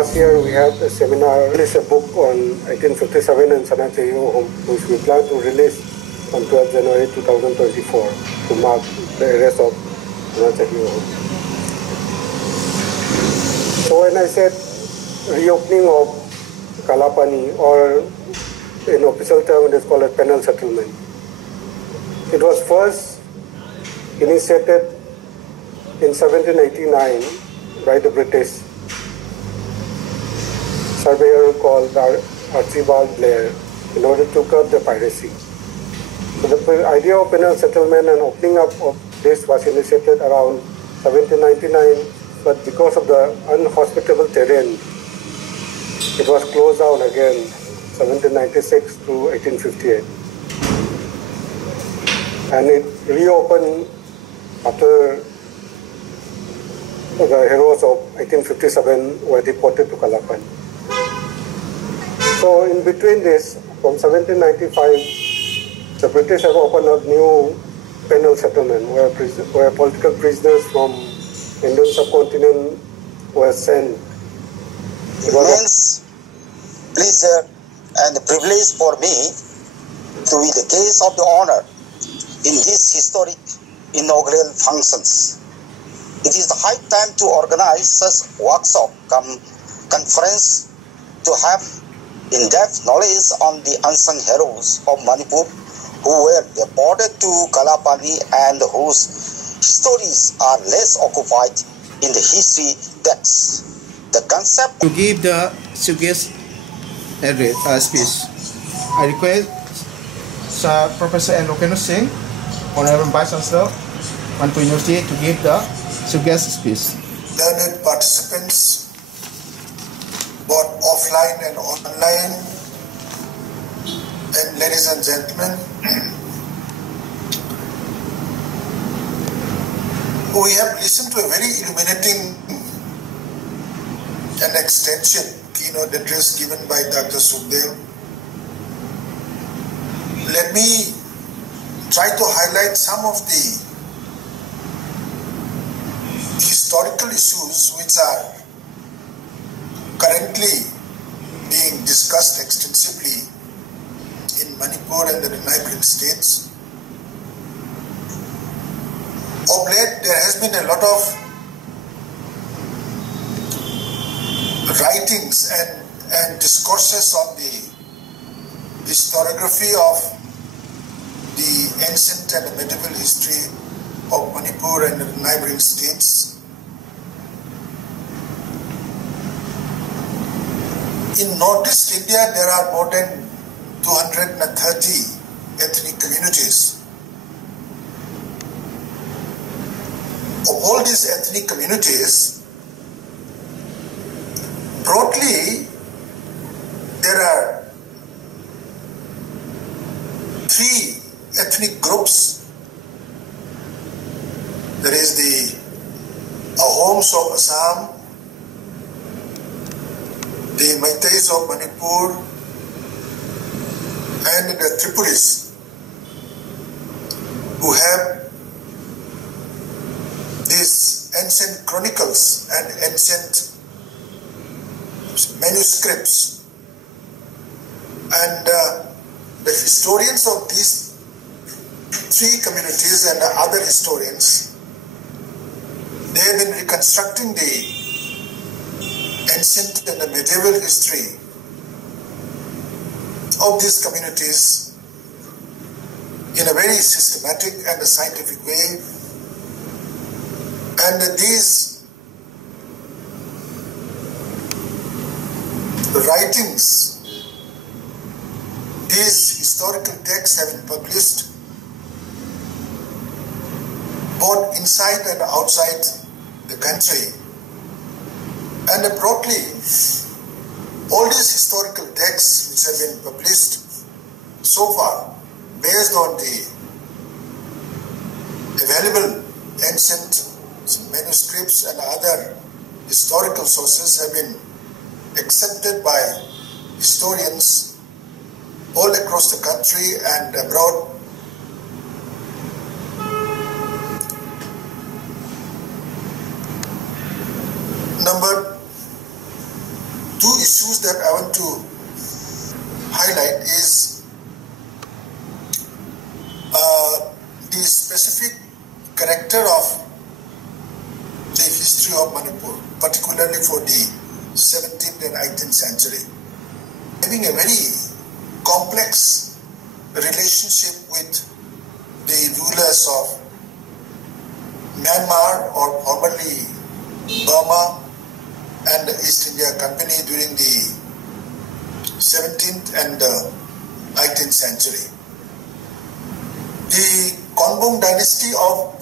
last year we had a seminar, released a book on 1857 and Sanatio, which we plan to release on 12 January 2024 to mark the arrest of Sanatio. So when I said reopening of Kalapani, or in official term it is called a penal settlement, it was first initiated in 1789 by the British surveyor called Archibald Blair in order to curb the piracy. So the idea of penal settlement and opening up of this was initiated around 1799, but because of the unhospitable terrain, it was closed down again 1796 to 1858. And it reopened after the heroes of 1857 were deported to Kala Pani. So in between this, from 1795, the British have opened up new penal settlement where political prisoners from Indian subcontinent were sent. It means pleasure and privilege for me to be the guest of the honor in these historic inaugural functions. It is the high time to organize such workshop conference to have in-depth knowledge on the unsung heroes of Manipur who were deported to Kalapani and whose stories are less occupied in the history texts. The concept to give the suggest speech, I request Professor Andaman Singh, Honorable Vice Chancellor, Manipur University, to give the suggest speech. Learned participants, both offline and online, and ladies and gentlemen, we have listened to a very illuminating an extension keynote address given by Dr. Sukhdev. Let me try to highlight some of the historical issues which are currently being discussed extensively in Manipur and the neighboring states. Of late, there has been a lot of writings and discourses on the historiography of the ancient and medieval history of Manipur and the neighboring states. In Northeast India, there are more than 230 ethnic communities. Of all these ethnic communities, broadly, there are three ethnic groups. There is the Ahoms of Assam, the Meiteis of Manipur, and the Tripuris, who have these ancient chronicles and ancient manuscripts. And the historians of these three communities and the other historians, they have been reconstructing the ancient and the medieval history of these communities in a very systematic and a scientific way. And these writings, these historical texts have been published both inside and outside the country. And broadly, all these historical texts which have been published so far, based on the available ancient manuscripts and other historical sources, have been accepted by historians all across the country and abroad. issues that I want to highlight is the specific character of the history of Manipur, particularly for the 17th and 18th century, having a very complex relationship with the rulers of Myanmar, or formerly Burma, and the East India Company during the 17th and 18th century. The Konbung dynasty of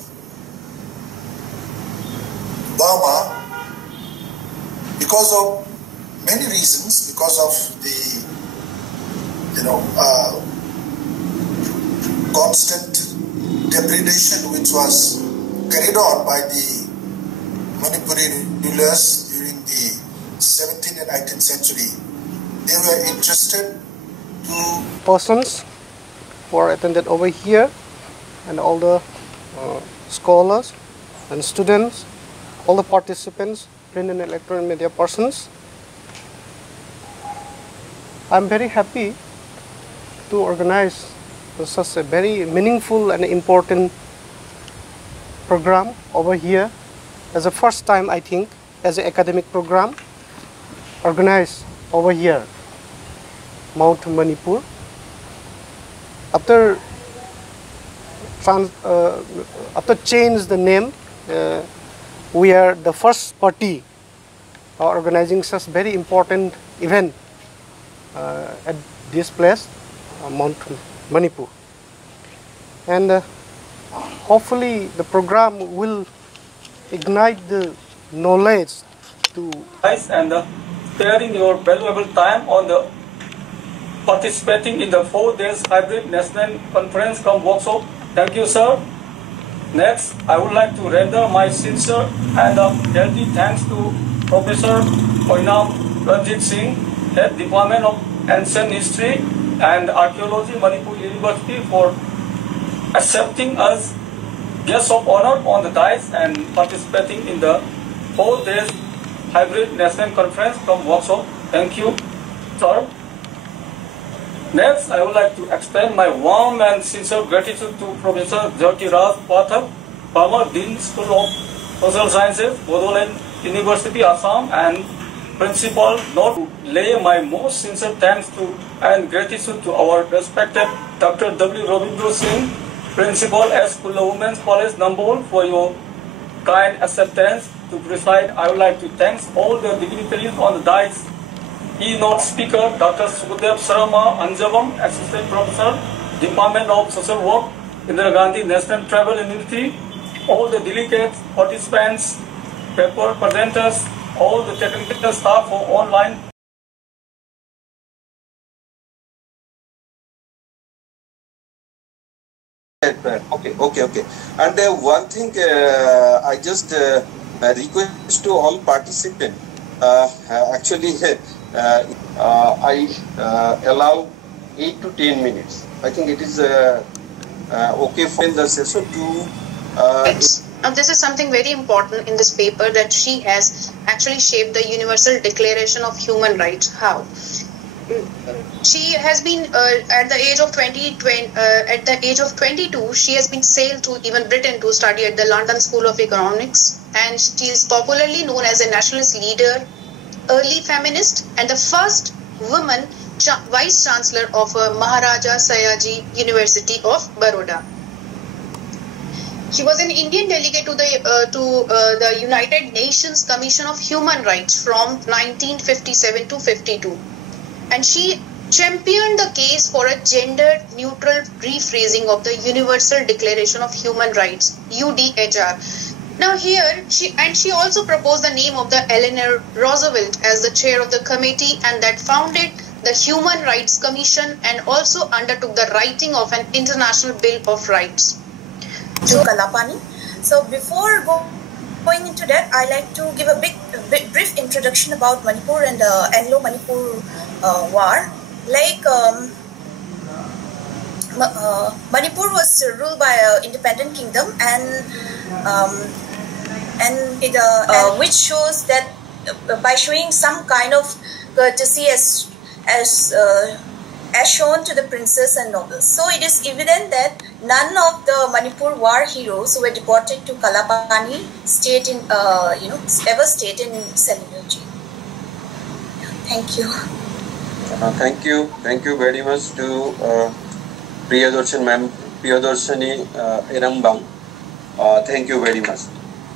Burma, because of many reasons, because of the constant depredation which was carried on by the Manipuri rulers during the 17th and 18th century, they were interested to persons who are attended over here, and all the scholars and students, all the participants, print and electronic media persons. I'm very happy to organize such a very meaningful and important program over here as a first time, I think, as an academic program organized over here, Mount Manipur. After change the name, we are the first party organizing such very important event at this place, Mount Manipur. And hopefully the program will ignite the knowledge to and sparing your valuable time on the participating in the 4 days hybrid national conference cum workshop. Thank you, sir. Next, I would like to render my sincere and hearty thanks to Professor Ranjit Singh, Head Department of Ancient History and Archaeology, Manipur University, for accepting us guests of honor on the dais and participating in the 4 days hybrid national conference cum workshop. Thank you, sir. Next, I would like to extend my warm and sincere gratitude to Professor Jyotiraj Pathak, former Dean School of Social Sciences, Bodoland University, Assam, and Principal, not to lay my most sincere thanks to and gratitude to our respected Dr. W. Ravindra Singh, Principal S. Kula Women's College, Nambol, for your kind acceptance to preside. I would like to thank all the dignitaries on the dais. Keynote speaker Dr. Sukhdev Sharma Anjavam, Assistant Professor, Department of Social Work, Indira Gandhi National Tribal University, all the delegates, participants, paper presenters, all the technical staff for online. Okay. And one thing I just request to all participants, actually I allow 8 to 10 minutes. I think it is okay for the session to... This is something very important in this paper, that she has actually shaped the Universal Declaration of Human Rights. How? She has been at the age of 22, she has been sailed to even Britain to study at the London School of Economics, and she is popularly known as a nationalist leader, early feminist, and the first woman vice chancellor of Maharaja Sayaji University of Baroda. She was an Indian delegate to the United Nations Commission of Human Rights from 1957 to 52. And she championed the case for a gender-neutral rephrasing of the Universal Declaration of Human Rights, UDHR. Now here, she also proposed the name of the Eleanor Roosevelt as the chair of the committee, and that founded the Human Rights Commission and also undertook the writing of an International Bill of Rights. To Kalapani. So before going into that, I like to give a brief introduction about Manipur and the Anglo-Manipur War. Like Manipur was ruled by an independent kingdom, and which shows that by showing some kind of courtesy as shown to the princes and nobles. So it is evident that none of the Manipur war heroes who were deported to Kalapani stayed in, ever stayed in Cellular Jail. Thank you. Thank you very much to Priyadarshani ma'am, Priyadarshani Irambang. Thank you very much.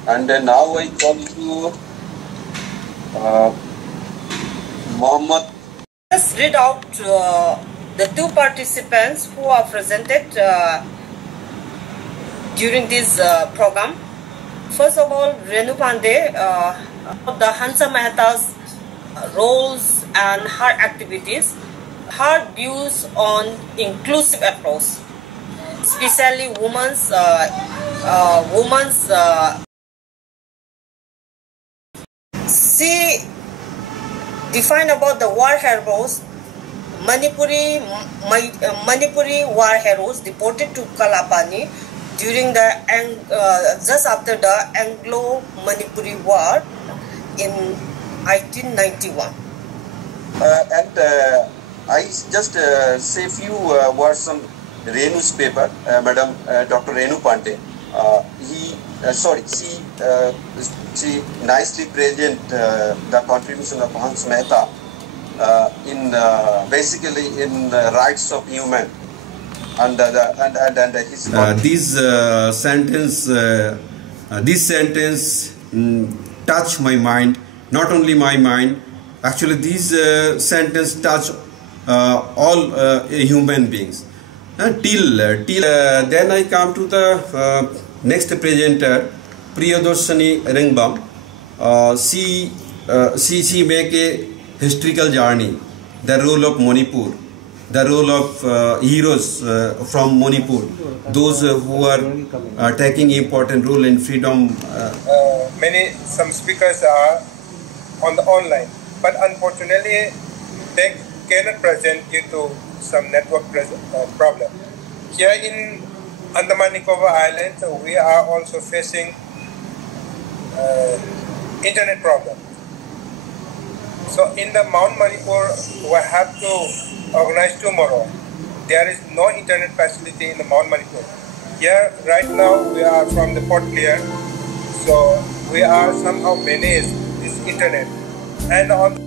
And now I call to Mohammed. Let's read out the two participants who are presented during this program. First of all, Renu Pandey, the Hansa Mehta's roles and her activities, her views on inclusive approach, especially women's she defined about the war heroes, Manipuri war heroes deported to Kalapani during the just after the Anglo-Manipur War in 1891. And I just say few words on Renu's paper, Madam Dr. Renu Pandey. She nicely present the contribution of Hans Mehta in basically in rights of human and his this sentence touch my mind, not only my mind. Actually, this sentence touch all human beings. Then I come to the next presenter, Priyadarshani Irambang. She make a historical journey, the role of Manipur, the role of heroes from Manipur, those who are taking important role in freedom. Some speakers are on the online, but unfortunately they cannot present due to some network problem. Here in Andaman Nicobar Island, we are also facing internet problem. So in the Mount Manipur, we have to organize tomorrow. There is no internet facility in the Mount Manipur. Here right now we are from the Port Blair, so we are somehow managed this internet. And on